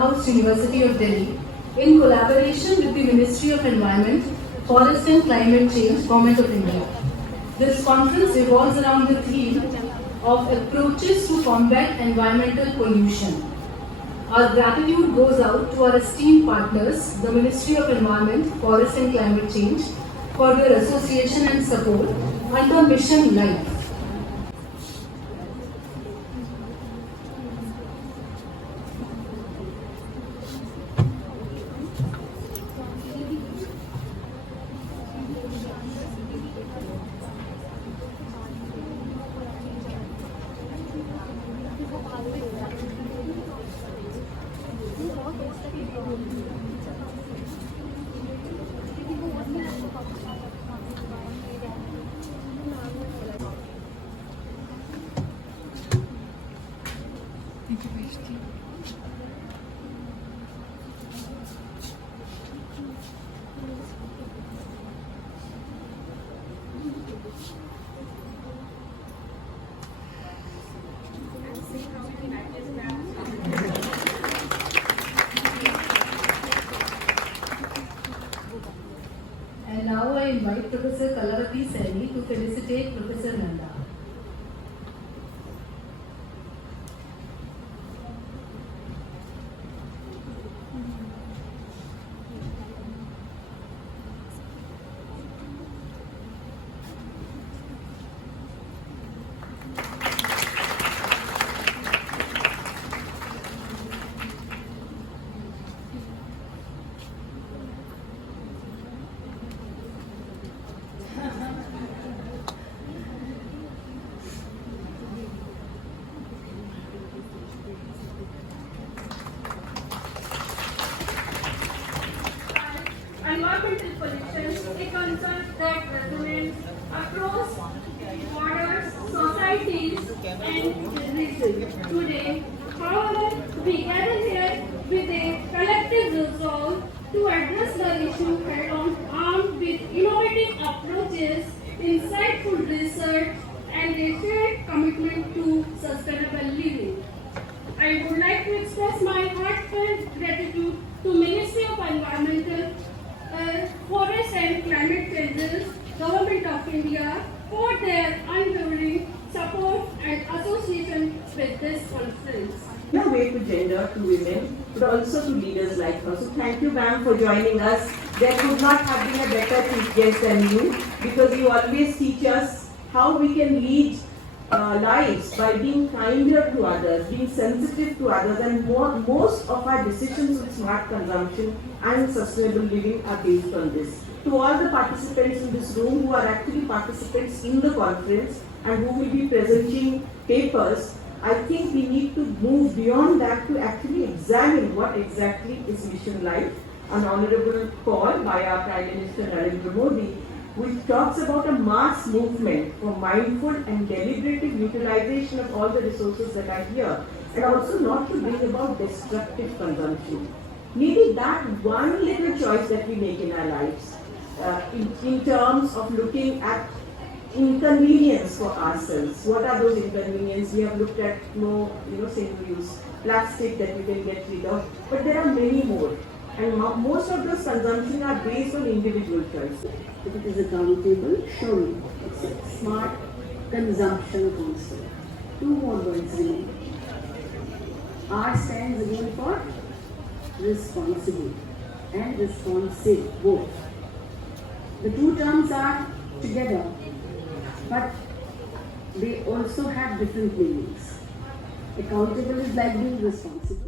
Dalhousie University of Delhi, in collaboration with the Ministry of Environment, Forest and Climate Change, Government of India. This conference revolves around the theme of approaches to combat environmental pollution. Our gratitude goes out to our esteemed partners, the Ministry of Environment, Forest and Climate Change, for their association and support under Mission Life. And now I invite Professor Kalavati Saini to felicitate Professor Nanda. Environmental pollution is a concern that resonates across borders, societies, and generations. Today, however, we gather here with a collective resolve to address the issue head-on, armed with innovative approaches, insightful research, and a shared commitment to sustainable living. I would like to express my heartfelt gratitude to Ministry of Environmental, Forest and Climate Change, Government of India for their unwavering support and association with this conference. Your way to gender, to women, but also to leaders like her. So thank you, ma'am, for joining us. There could not have been a better chief guest than you, because you always teach us how we can lead lives by being kinder to others, being sensitive to others, and most of our decisions on smart consumption and sustainable living are based on this. To all the participants in this room who are actually participants in the conference and who will be presenting papers, I think we need to move beyond that to actually examine what exactly is Mission Life, an honorable call by our Prime Minister Narendra Modi, which talks about a mass movement for mindful and deliberative utilization of all the resources that are here, and also not to bring about destructive consumption. Maybe that one little choice that we make in our lives, in terms of looking at inconvenience for ourselves. What are those inconveniences? We have looked at single-use plastic that we can get rid of, but there are many more. And most of those consumption are based on individual choices. If it is accountable, surely it's a smart consumption concept. Two more words remain. R stands again for responsible and responsive, both. The two terms are together, but they also have different meanings. Accountable is like being responsible.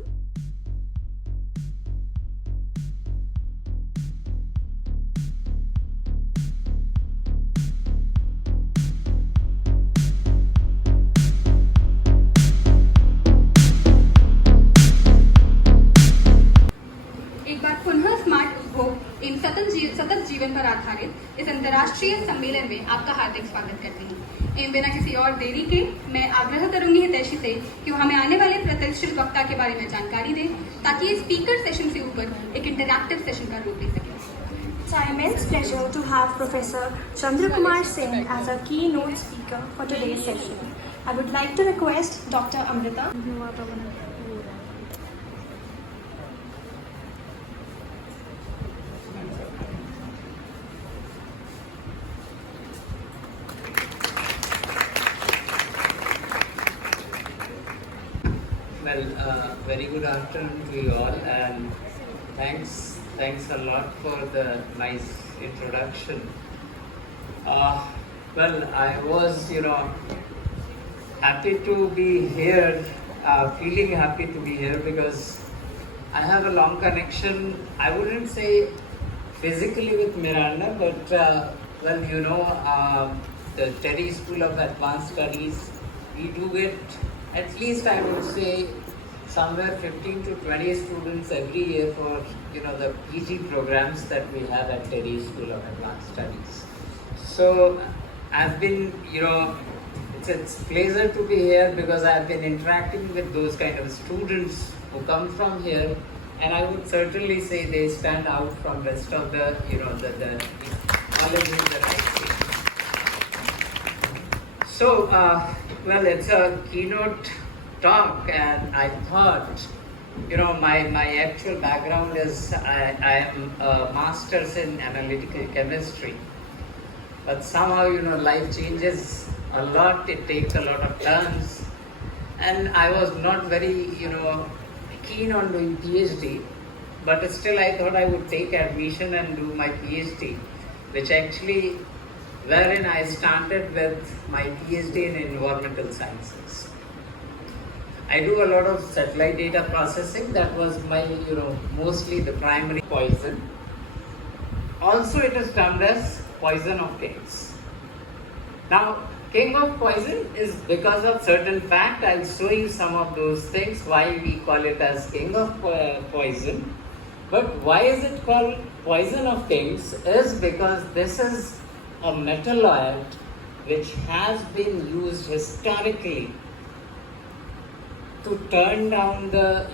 इन सतत जीवन पर आधारित इस अंतर्राष्ट्रीय सम्मेलन में आपका हार्दिक स्वागत करते हैं। इन बिना किसी और देरी के मैं आग्रह करूंगी हितैषी से कि वो हमें आने वाले प्रतिष्ठित वक्ता के बारे में जानकारी दें, ताकि इस स्पीकर सेशन से ऊपर एक इंटरैक्टिव सेशन का रूप ले सके। It's our immense pleasure to have Professor Chandrakumar Singh as our keynote speaker for today's session. I would like to request Dr. Amrita. very good afternoon to you all, and thanks a lot for the nice introduction. Well, I was, happy to be here, feeling happy to be here because I have a long connection. I wouldn't say physically with Miranda, but the Terry School of Advanced Studies, we do get at least, I would say, somewhere 15 to 20 students every year for the PG programs that we have at Terry School of Advanced Studies. So I've been, it's a pleasure to be here because I've been interacting with those kind of students who come from here, and I would certainly say they stand out from rest of the the colleges that I see. So well, it's a keynote talk, and I thought, my actual background is I am a master's in analytical chemistry, but somehow life changes a lot. It takes a lot of turns, and I was not very keen on doing PhD, but still I thought I would take admission and do my PhD, which actually wherein I started with my PhD in environmental sciences. I do a lot of satellite data processing. That was my, mostly the primary poison. Also, it is termed as poison of kings. Now, king of poison is because of certain fact. I'll show you some of those things, why we call it as king of poison. But why is it called poison of kings is because this is a metalloid which has been used historically to turn down the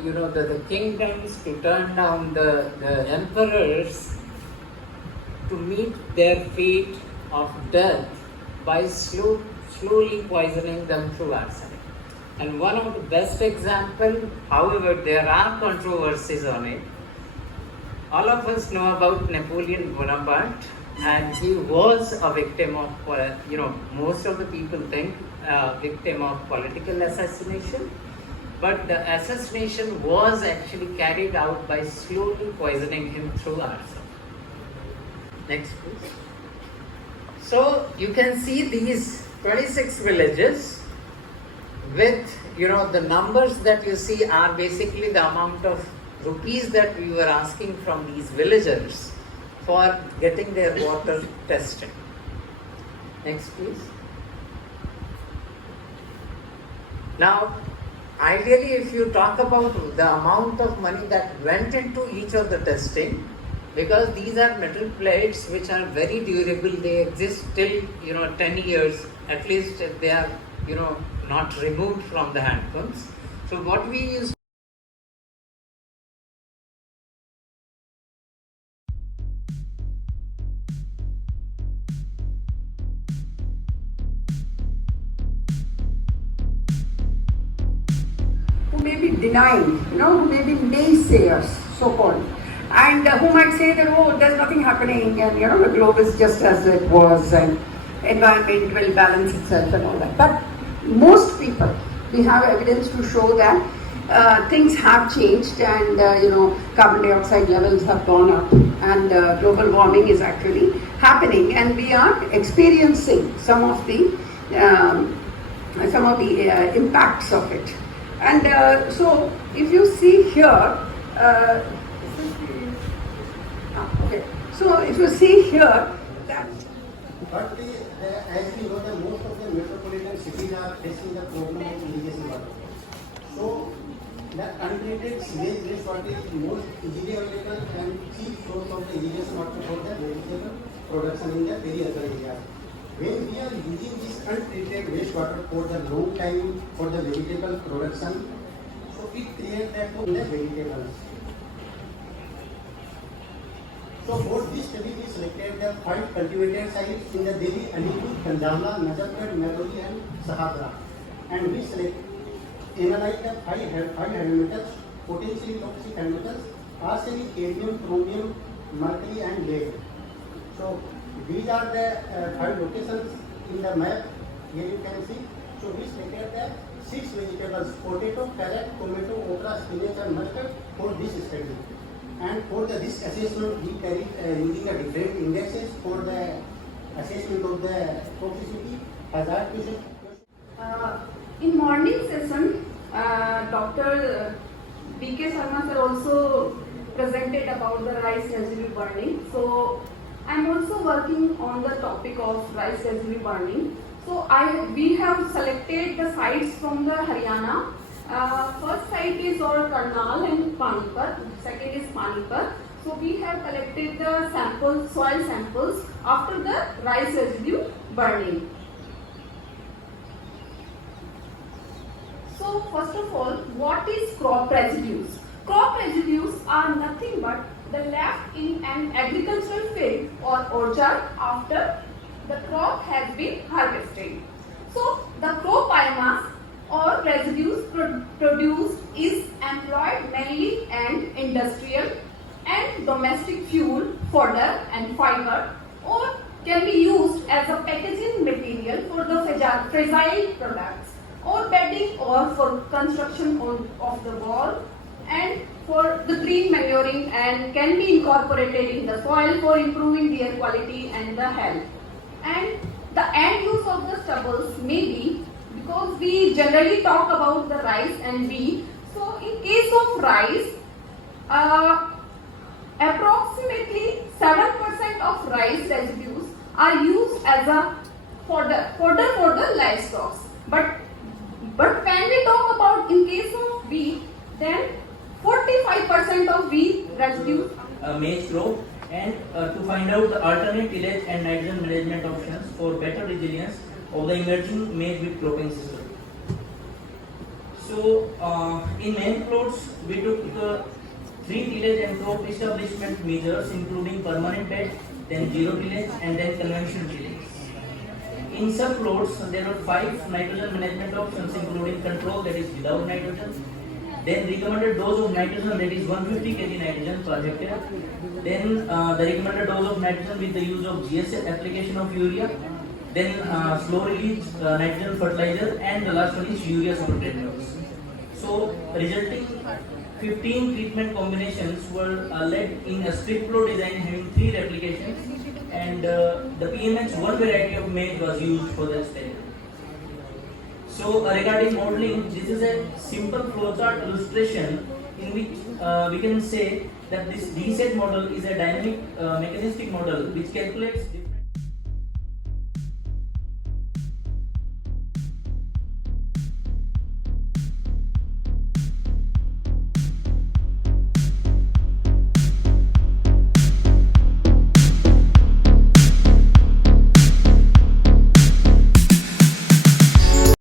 kingdoms, to turn down the emperors, to meet their fate of death by slowly poisoning them through arsenic. And one of the best examples, however, there are controversies on it. All of us know about Napoleon Bonaparte, and he was a victim of, most of the people think victim of political assassination. But the assassination was actually carried out by slowly poisoning him through arsenic. Next, please. So you can see these 26 villages with, the numbers that you see are basically the amount of rupees that we were asking from these villagers for getting their water tested. Next, please. Now, ideally, if you talk about the amount of money that went into each of the testing, because these are metal plates which are very durable, they exist till 10 years, at least if they are not removed from the handpumps. So what we use who may be denying, who may be naysayers, so-called, and who might say that, oh, there's nothing happening, and the globe is just as it was, and environment will balance itself and all that. But most people, we have evidence to show that things have changed, and carbon dioxide levels have gone up, and global warming is actually happening, and we are experiencing some of the impacts of it. And so, if you see here, okay. So if you see here that. But as we know, that most of the metropolitan cities are facing the problem of irrigation water. So the untreated sewage wastewater is most easily available and cheap source of the irrigation water for the vegetable production in the very other areas. When we are using this untreated wastewater for the long time for the vegetable production, so it creates that for the vegetables. So for this study we selected the 5 cultivated sites in the Delhi, Alipur, Kanjamla, Nazarpet, Mehrauli and Sahadra. And we analyzed the 5 heavy metals, potentially toxic heavy metals, arsenic, cadmium, chromium, mercury and lead. So these are the 5 locations in the map. Here you can see. So we selected the 6 vegetables: potato, carrot, tomato, okra, spinach and mustard for this study. And for the risk assessment, we carried using the different indexes for the assessment of the toxicity, hazard question. In morning session, Dr. B.K. Sharma sir also presented about the rice residue burning. So I am also working on the topic of rice residue burning. So we have selected the sites from the Haryana. First site is our Karnal and Panipat. Second is Panipat. So we have collected the samples, soil samples after the rice residue burning. So first of all, what is crop residues? Crop residues are nothing but the left in an agricultural field or orchard after the crop has been harvested. So the crop biomass or residues produced is employed mainly in industrial and domestic fuel, fodder and fiber, or can be used as a packaging material for the fragile products, or bedding, or for construction of the wall, and for the green manuring, and can be incorporated in the soil for improving their quality and the health. And the end use of the stubbles may be, because we generally talk about the rice and wheat. So in case of rice, approximately 7% of rice residues are used as a fodder for the livestock. But when we talk about in case of wheat, then 45% of wheat residues. Maize crop, and to find out the alternate tillage and nitrogen management options for better resilience of the emerging maize wheat cropping system. So in main plots we took 3 tillage and crop establishment measures, including permanent bed, then zero tillage and then conventional tillage. In subplots there were 5 nitrogen management options, including control, that is without nitrogen, then recommended dose of nitrogen, that is 150 kg nitrogen per hectare, then the recommended dose of nitrogen with the use of GSF application of urea, then slow release nitrogen fertilizer, and the last one is urea supergranules. So resulting 15 treatment combinations were led in a strip flow design having 3 replications, and the PMH1 variety of maize was used for the experiment. So regarding modeling, this is a simple flowchart illustration in which we can say that this D-set model is a dynamic mechanistic model which calculates